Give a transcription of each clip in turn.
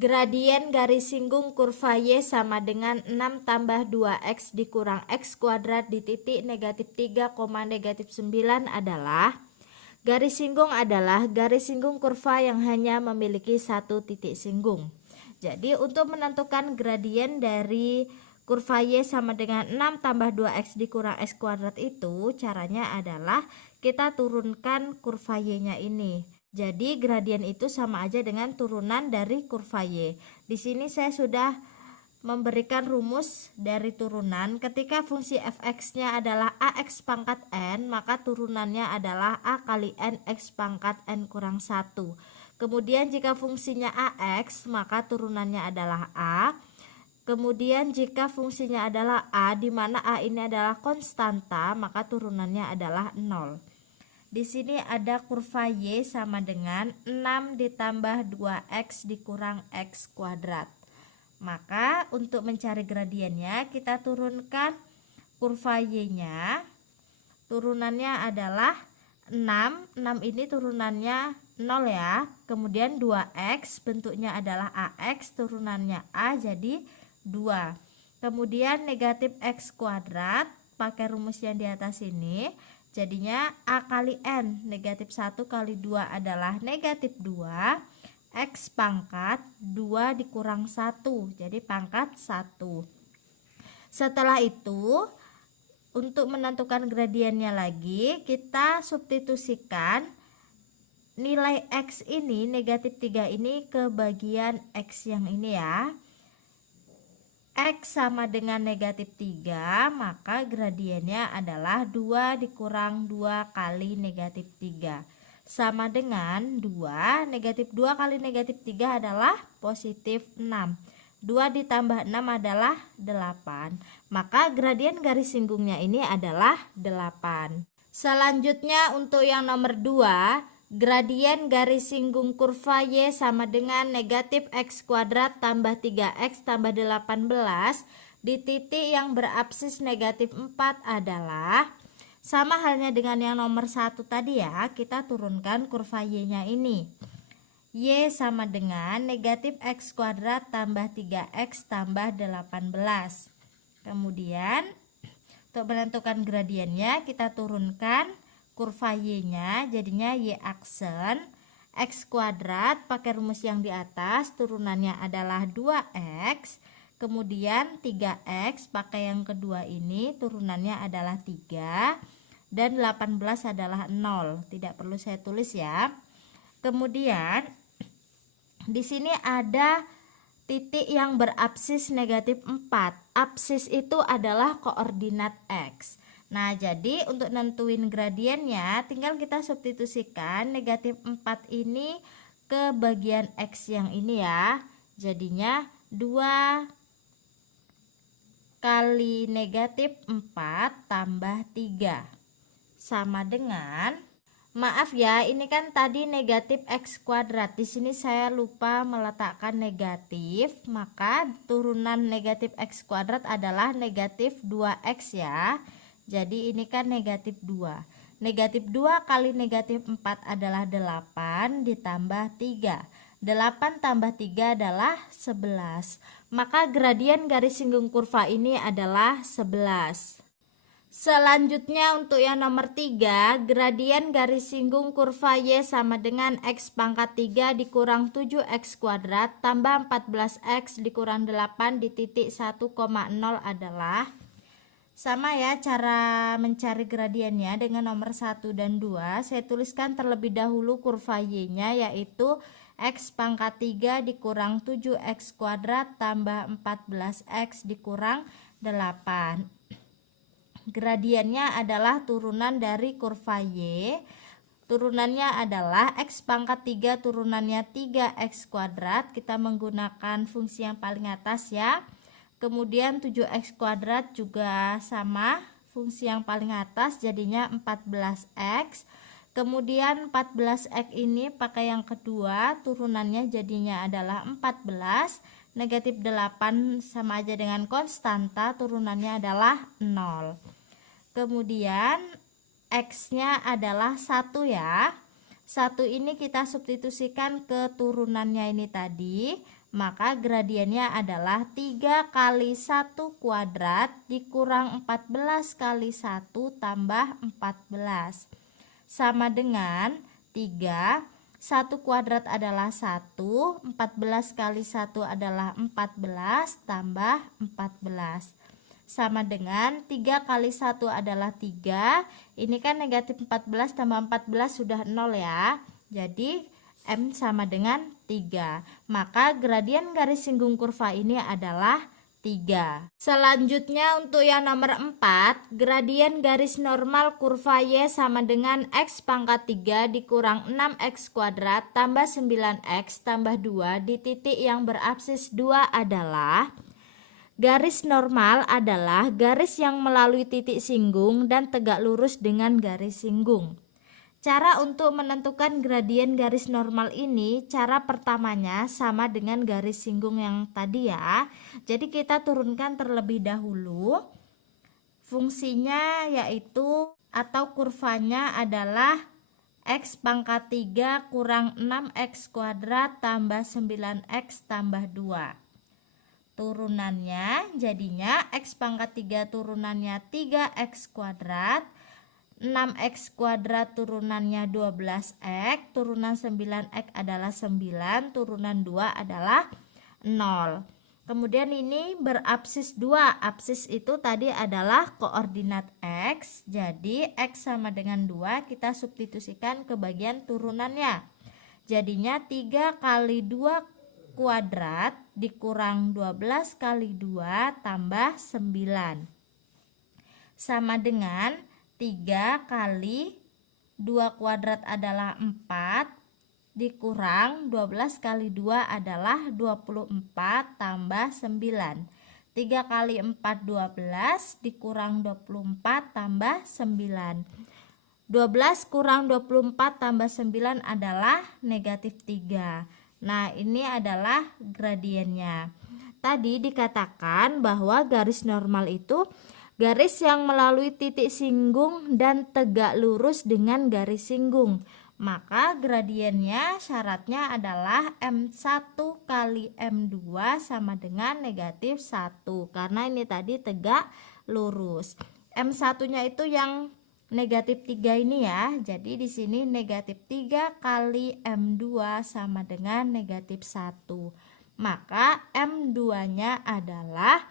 Gradien garis singgung kurva Y sama dengan 6 tambah 2x dikurang x kuadrat di titik negatif 3, negatif 9 adalah garis singgung kurva yang hanya memiliki satu titik singgung. Jadi untuk menentukan gradien dari kurva Y sama dengan 6 tambah 2x dikurang x kuadrat itu caranya adalah kita turunkan kurva Y-nya ini. Jadi gradien itu sama aja dengan turunan dari kurva Y. Di sini saya sudah memberikan rumus dari turunan. Ketika fungsi fx-nya adalah ax pangkat n, maka turunannya adalah a kali n x pangkat n kurang 1. Kemudian jika fungsinya ax, maka turunannya adalah a. Kemudian jika fungsinya adalah a, di mana a ini adalah konstanta, maka turunannya adalah 0. Di sini ada kurva Y sama dengan 6 ditambah 2x dikurang x kuadrat. Maka untuk mencari gradiennya kita turunkan kurva Y-nya. Turunannya adalah 6. 6 ini turunannya 0 ya. Kemudian 2x bentuknya adalah ax, turunannya a jadi 2. Kemudian negatif x kuadrat pakai rumus yang di atas ini. Jadinya a kali n, negatif 1 kali 2 adalah negatif 2, x pangkat 2 dikurang 1, jadi pangkat 1. Setelah itu, untuk menentukan gradiennya lagi, kita substitusikan nilai x ini, negatif 3 ini ke bagian x yang ini ya. X sama dengan negatif 3, maka gradiennya adalah 2 dikurang 2 kali negatif 3 sama dengan 2. Negatif 2 kali negatif 3 adalah positif 6. 2 ditambah 6 adalah 8. Maka gradien garis singgungnya ini adalah 8. Selanjutnya untuk yang nomor 2, gradien garis singgung kurva Y sama dengan negatif x kuadrat tambah 3x tambah 18 di titik yang berabsis negatif 4 adalah sama halnya dengan yang nomor 1 tadi ya. Kita turunkan kurva Y-nya ini. Y sama dengan negatif x kuadrat tambah 3x tambah 18. Kemudian untuk menentukan gradiennya kita turunkan kurva Y-nya, jadinya Y aksen x kuadrat pakai rumus yang di atas, turunannya adalah 2x. Kemudian 3x pakai yang kedua ini, turunannya adalah 3. Dan 18 adalah 0. Tidak perlu saya tulis ya. Kemudian di sini ada titik yang berabsis negatif 4. Absis itu adalah koordinat x. Nah, jadi untuk nentuin gradiennya tinggal kita substitusikan negatif 4 ini ke bagian x yang ini ya. Jadinya 2 kali negatif 4 tambah 3 sama dengan, maaf ya, ini kan tadi negatif x kuadrat. Di sini saya lupa meletakkan negatif, maka turunan negatif x kuadrat adalah negatif 2x ya. Jadi ini kan negatif 2. Negatif 2 kali negatif 4 adalah 8 ditambah 3. 8 tambah 3 adalah 11. Maka gradien garis singgung kurva ini adalah 11. Selanjutnya untuk yang nomor 3, gradien garis singgung kurva Y sama dengan x pangkat 3 dikurang 7x kuadrat tambah 14x dikurang 8 di titik 1,0 adalah sama ya. Cara mencari gradiennya dengan nomor 1 dan 2, saya tuliskan terlebih dahulu kurva Y-nya, yaitu x pangkat 3 dikurang 7x kuadrat tambah 14x dikurang 8. Gradiennya adalah turunan dari kurva Y. Turunannya adalah x pangkat 3 turunannya 3x kuadrat. Kita menggunakan fungsi yang paling atas ya. Kemudian 7x kuadrat juga sama, fungsi yang paling atas, jadinya 14x. Kemudian 14x ini pakai yang kedua, turunannya jadinya adalah 14. Negatif 8 sama aja dengan konstanta, turunannya adalah 0. Kemudian x-nya adalah 1 ya. 1 ini kita substitusikan ke turunannya ini tadi, maka gradiennya adalah 3 kali 1 kuadrat dikurang 14 kali 1 tambah 14 sama dengan 3. 1 kuadrat adalah 1, 14 kali 1 adalah 14 tambah 14 sama dengan 3 kali 1 adalah 3. Ini kan negatif 14 tambah 14 sudah 0 ya. Jadi M sama dengan 3. Maka gradien garis singgung kurva ini adalah 3. Selanjutnya untuk yang nomor 4, gradien garis normal kurva Y sama dengan X pangkat 3 dikurang 6X kuadrat tambah 9X tambah 2 di titik yang berabsis 2 adalah. Garis normal adalah garis yang melalui titik singgung dan tegak lurus dengan garis singgung. Cara untuk menentukan gradien garis normal ini, cara pertamanya sama dengan garis singgung yang tadi ya. Jadi kita turunkan terlebih dahulu. Fungsinya yaitu atau kurvanya adalah X pangkat 3 kurang 6X kuadrat tambah 9X tambah 2. Turunannya jadinya X pangkat 3 turunannya 3X kuadrat, 6X kuadrat turunannya 12X, turunan 9X adalah 9, turunan 2 adalah 0. Kemudian ini berabsis 2, absis itu tadi adalah koordinat X, jadi X sama dengan 2 kita substitusikan ke bagian turunannya. Jadinya 3 kali 2 kuadrat dikurang 12 kali 2 tambah 9 sama dengan 3 kali 2 kuadrat adalah 4 dikurang 12 kali 2 adalah 24 tambah 9. 3 kali 4 12 dikurang 24 tambah 9. 12 kurang 24 tambah 9 adalah negatif 3. Nah, ini adalah gradiennya. Tadi dikatakan bahwa garis normal itu garis yang melalui titik singgung dan tegak lurus dengan garis singgung. Maka gradiennya syaratnya adalah M1 kali M2 sama dengan negatif 1. Karena ini tadi tegak lurus. M1-nya itu yang negatif 3 ini ya. Jadi di sini negatif 3 kali M2 sama dengan negatif 1. Maka M2-nya adalah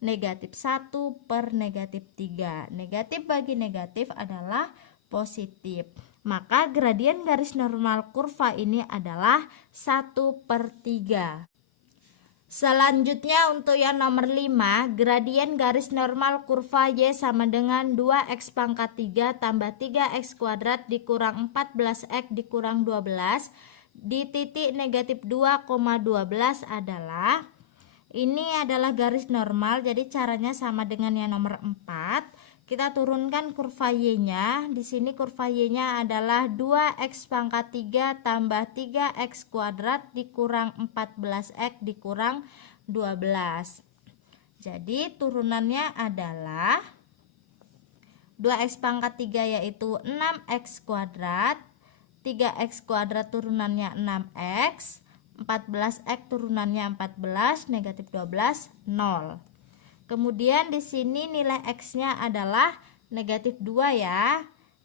negatif 1 per negatif 3. Negatif bagi negatif adalah positif. Maka gradien garis normal kurva ini adalah 1 per 3. Selanjutnya untuk yang nomor 5, gradien garis normal kurva Y sama dengan 2X pangkat 3 tambah 3X kuadrat dikurang 14X dikurang 12 di titik negatif 2,12 adalah. Ini adalah garis normal, jadi caranya sama dengan yang nomor 4. Kita turunkan kurva Y-nya. Di sini kurva Y-nya adalah 2X pangkat 3 tambah 3X kuadrat dikurang 14X dikurang 12. Jadi turunannya adalah 2X pangkat 3 yaitu 6X kuadrat, 3X kuadrat turunannya 6X, 14X turunannya 14, negatif 12, 0. Kemudian di sini nilai X-nya adalah negatif 2 ya.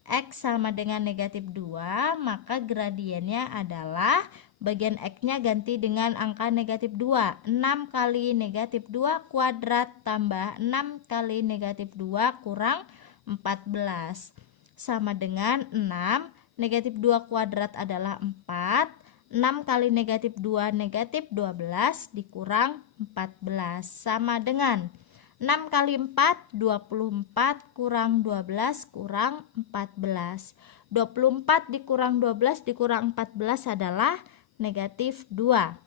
X sama dengan negatif 2, maka gradiennya adalah bagian X-nya ganti dengan angka negatif 2. 6 kali negatif 2 kuadrat tambah 6 kali negatif 2 kurang 14. Sama dengan 6, negatif 2 kuadrat adalah 4. 6 kali negatif 2 negatif 12 dikurang 14 sama dengan 6 kali 4 24 kurang 12 kurang 14. 24 dikurang 12 dikurang 14 adalah negatif 2.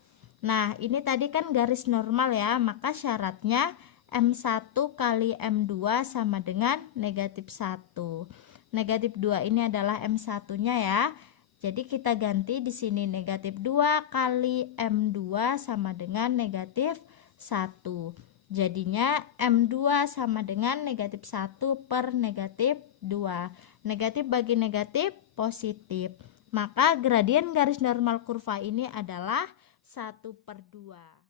Nah, ini tadi kan garis normal ya, maka syaratnya M1 kali M2 sama dengan negatif 1. Negatif 2 ini adalah M1-nya ya. Jadi kita ganti di sini negatif 2 kali M2 sama dengan negatif 1. Jadinya M2 sama dengan negatif 1 per negatif 2. Negatif bagi negatif positif. Maka gradien garis normal kurva ini adalah 1/2.